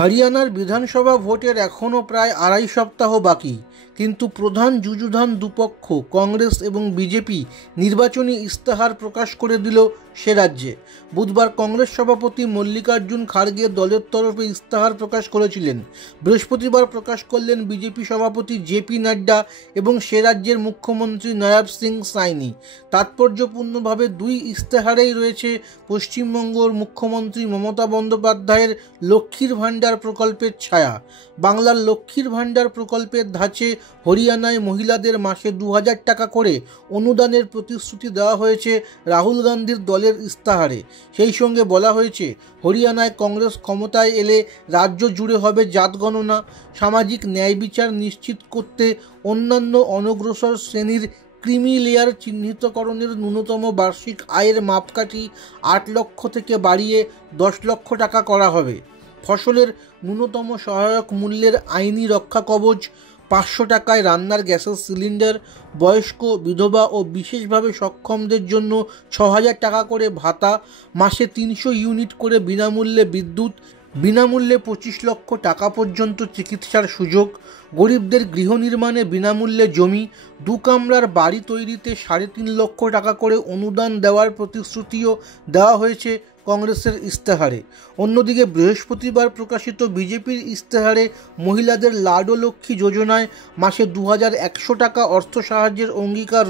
হরিয়ানার বিধানসভা ভোটের এখনও প্রায় আড়াই সপ্তাহ বাকি, কিন্তু প্রধান যুযুধান দুপক্ষ কংগ্রেস এবং বিজেপি নির্বাচনী ইস্তাহার প্রকাশ করে দিল সে রাজ্যে। বুধবার কংগ্রেস সভাপতি মল্লিকার্জুন খাড়গে দলের তরফে ইস্তাহার প্রকাশ করেছিলেন। বৃহস্পতিবার প্রকাশ করলেন বিজেপি সভাপতি জেপি নাড্ডা এবং সে রাজ্যের মুখ্যমন্ত্রী নয়াব সিং সাইনি। তাৎপর্যপূর্ণভাবে দুই ইস্তাহারেই রয়েছে পশ্চিমবঙ্গের মুখ্যমন্ত্রী মমতা বন্দ্যোপাধ্যায়ের লক্ষ্মীর ভাণ্ডার প্রকল্পের ছায়া। বাংলার লক্ষ্মীর ভাণ্ডার প্রকল্পের ধাঁচে হরিয়ানায় মহিলাদের মাসে 2000 টাকা করে অনুদানের প্রতিশ্রুতি দেওয়া হয়েছে রাহুল গান্ধীর দলের ইস্তাহারে। সেই সঙ্গে বলা হয়েছে, হরিয়ানায় কংগ্রেস ক্ষমতায় এলে রাজ্য জুড়ে হবে জাত গণনা, সামাজিক ন্যায় বিচার নিশ্চিত করতে অন্যান্য অনগ্রসর শ্রেণীর ক্রিমি লেয়ার চিহ্নিতকরণের ন্যূনতম বার্ষিক আয়ের মাপকাঠি 8 লক্ষ থেকে বাড়িয়ে 10 লক্ষ টাকা করা হবে। ফসলের ন্যূনতম সহায়ক মূল্যের আইনি রক্ষা কবচ, 500 টাকায় রান্নার গ্যাসের সিলিন্ডার, বয়স্ক, বিধবা ও বিশেষভাবে সক্ষমদের জন্য 6000 টাকা করে ভাতা, মাসে 300 ইউনিট করে বিনামূল্যে বিদ্যুৎ, বিনামূল্যে 25 লক্ষ টাকা পর্যন্ত চিকিৎসার সুযোগ, গরিবদের গৃহ নির্মাণে বিনামূল্যে জমি, 2 কামরার বাড়ি তৈরিতে 3.5 লক্ষ টাকা করে অনুদান দেওয়ার প্রতিশ্রুতিও দেওয়া হয়েছে কংগ্রেসের ইস্তাহারে। অন্যদিকে বৃহস্পতিবার প্রকাশিত বিজেপির ইস্তাহারে মহিলাদের লাডো লক্ষ্মী যোজনায় মাসে 2100 টাকা অর্থ সাহায্যের অঙ্গীকার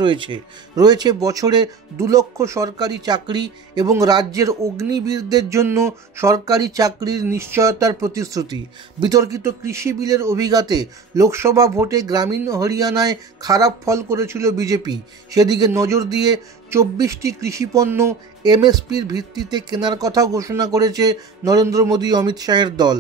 রয়েছে বছরে 2 লক্ষ সরকারি চাকরি এবং রাজ্যের অগ্নিবীরদের জন্য সরকারি চাকরির নিশ্চয়তার প্রতিশ্রুতি। বিতর্কিত কৃষি বিলের অভিঘাতে লোকসভা ভোটে গ্রামীণ হরিয়ানায় খারাপ ফল করেছিল বিজেপি। সেদিকে নজর দিয়ে 24টি কৃষিপণ্য এমএসপির ভিত্তিতে কেনার কথা ঘোষণা করেছে নরেন্দ্র মোদী অমিত শাহের দল।